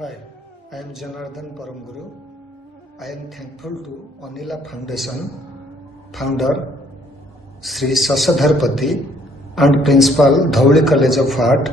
Hi, I am Janardhan PARAMGURU. I am thankful to Anila Foundation founder Sri Sasadharpati and Principal Dhauli College of Art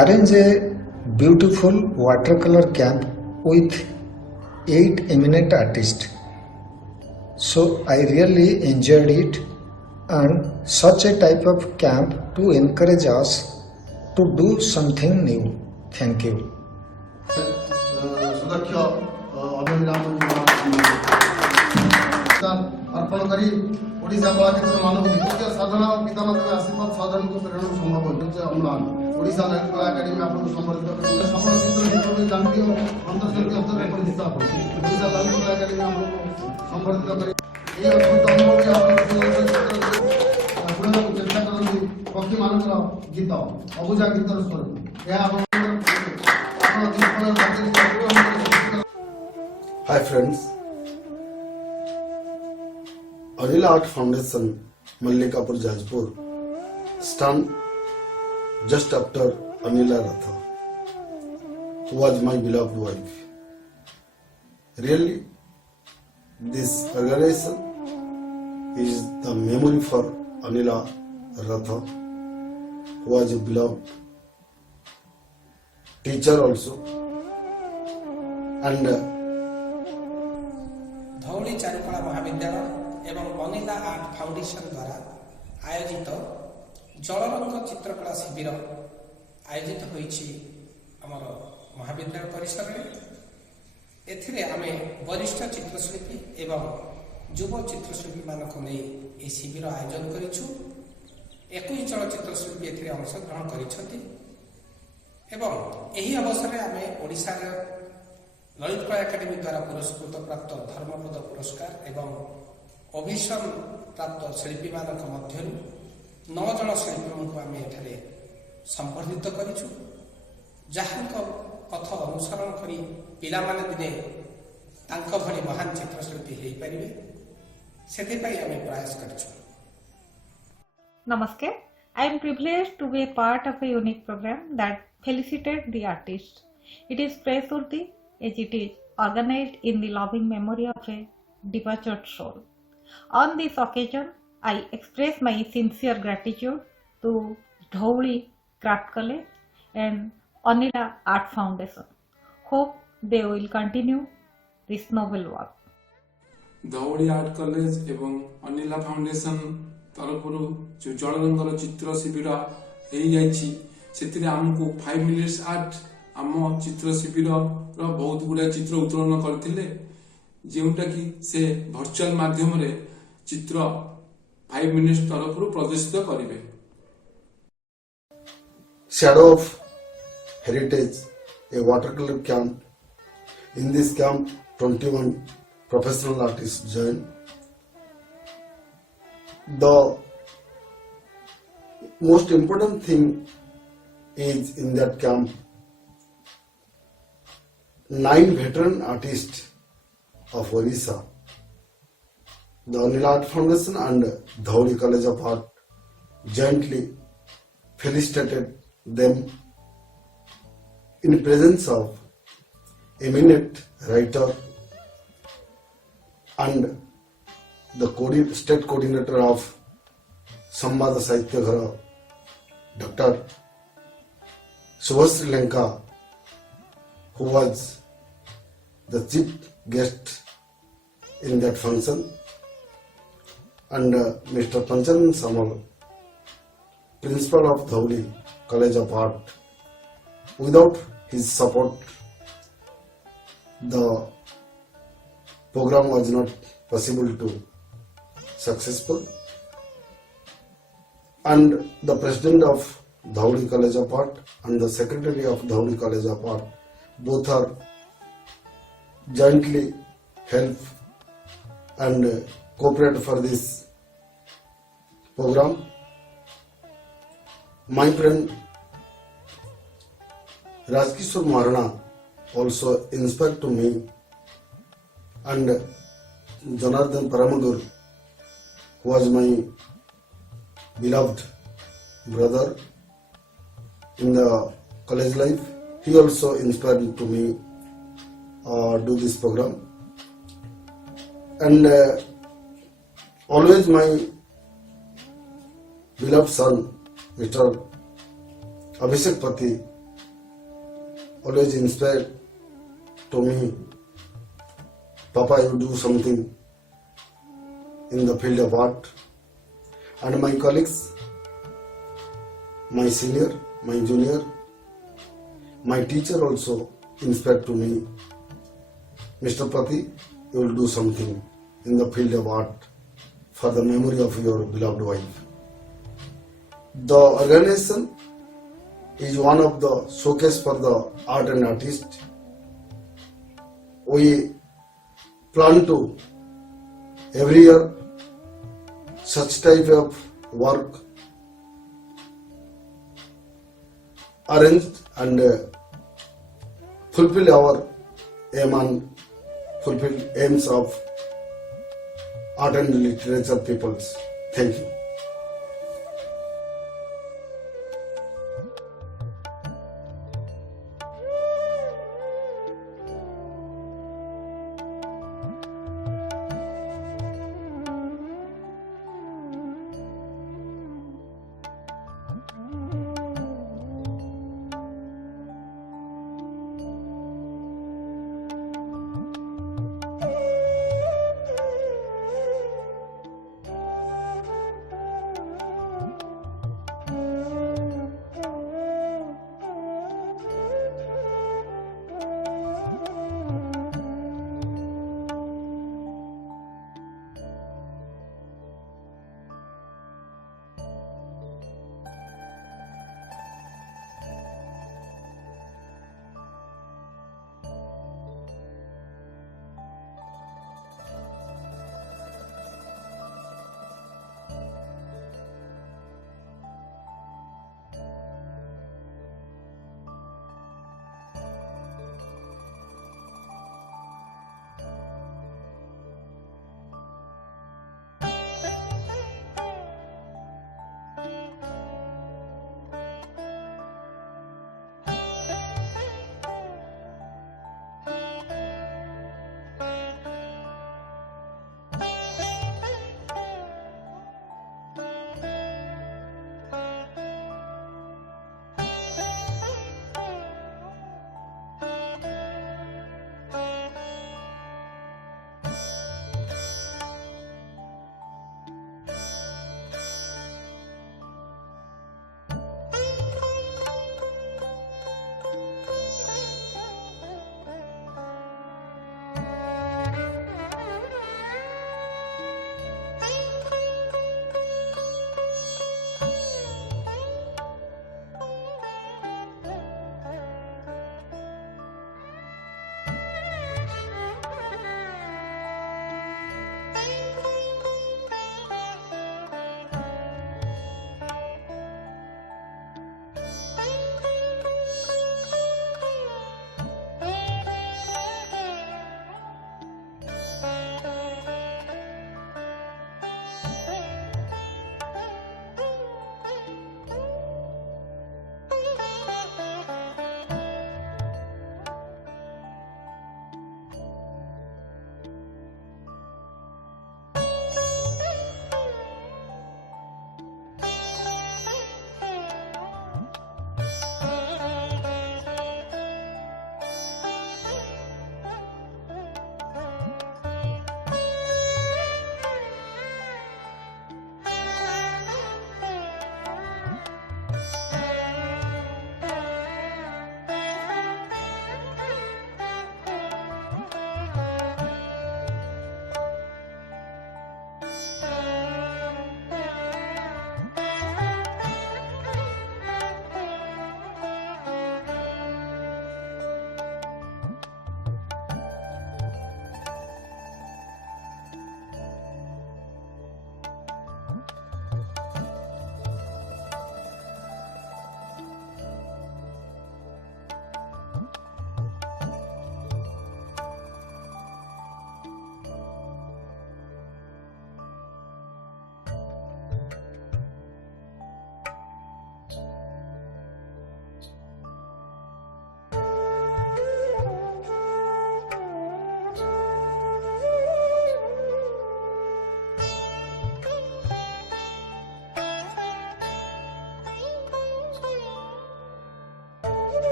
arrange a beautiful watercolor camp with 8 eminent artists. So I really enjoyed it, and such a type of camp to encourage us to do something new. Thank you. सुदक्ष अर्पण करी ओडिशा कलाक्षेत्र मानव नित्य साधना विद्यालय में आशीर्वाद साधन को प्रेरणा संभव होते अनुमान ओडिशा ललित कला एकेडमी आपको संबर्धित करते सफल चित्र में जानती हो अंतर्जातीय स्तर पर प्रतिष्ठा ओडिशा ललित कला एकेडमी आपको संबर्धित करी ये अद्भुत अनुभव के आपको चेष्टा करती पक्षी मानकर गीत अबुझा गीतर स्वर यह Hi friends, Anila Art Foundation, Mallikapur, Jajpur, stand just after Anila Ratha, who was my beloved wife. Really, this organization is the memory for Anila Ratha, who was a beloved teacher also, and Dhauli चारुकला महाविद्यालय एवं Anila art foundation द्वारा आयोजित जलरंग चित्रकला शिविर आयोजित होइछि हमर महाविद्यालय परिसर में एथिरे आमे वरिष्ठ चित्रशिल्पी एवं युव चित्रशिल्पी मानक नै ए शिविर आयोजन करिछु 21 जन चित्रशिल्पी एथिरे अंशग्रहण करिसथि एवं एही अवसर में आमे ओडिसा ललित कला एकेडमी द्वारा पुरस्कृत प्राप्त धर्मपद पुरस्कार एवं अभिषण प्राप्त शिल्पी मानक मध्यरु 9 जन शिल्पी को आम एठारे संबर्धित करिछु जहांक पथ अनुसरण करी पिला माने दिने तांको भली महान चित्रशिल्पी हेई परिबे सेति पई आम प्रयास करिछु। Namaste. I am privileged to be a part of a unique program that felicitates the artist. It is praiseworthy as it is organized in the loving memory of a departed soul. On this occasion, I express my sincere gratitude to Dhauli Craft College and Anila Art Foundation. Hope they will continue this noble work. Dhauli art college एवं Anila foundation तरफरु जो जलरंगर चित्र शिविर हेई जाइछि सेतिरे हमकु 5 minutes art आम चित्र शिविर बहुत गुड़ा चित्र उत्तोलन करथिले जेउटा कि से वर्चुअल माध्यम रे चित्र 5 मिनिट्स तरफरु प्रदर्शित करिवे। Shadow of Heritage, a watercolor camp. In this camp, 21 professional artists joined. The most important thing is in that camp, 9 veteran artists of Orissa, the Anila Art Foundation and Dhauli College of Art jointly felicitated them in presence of eminent writer and the state coordinator of Sambada Sahitya Ghara, Dr. Subhas Sri Lanka, who was the chief guest in that function, and Mr. Panchanan Samal, principal of Dhauli College of Art. Without his support, the program was not possible to successful. And the president of Dhauli College of Art and the secretary of Dhauli College of Art both are jointly help and cooperate for this program. My friend Rajkishore Maharana also inspired to me, and Janardhan PARAMGURU, who was my beloved brother in the college life, he also inspired to me do this program. And always my beloved son, Mr. Abhishek Pati, always inspired to me, Papa, you do something in the field of art. And my colleagues, my senior, my junior, my teacher also inspired to me, Mr. Pati, you will do something in the field of art for the memory of your beloved wife. The organization is one of the showcase for the art and artists. We plan to every year such type of work arranged and fulfill our aim and fulfill aims of art and literature peoples. Thank you.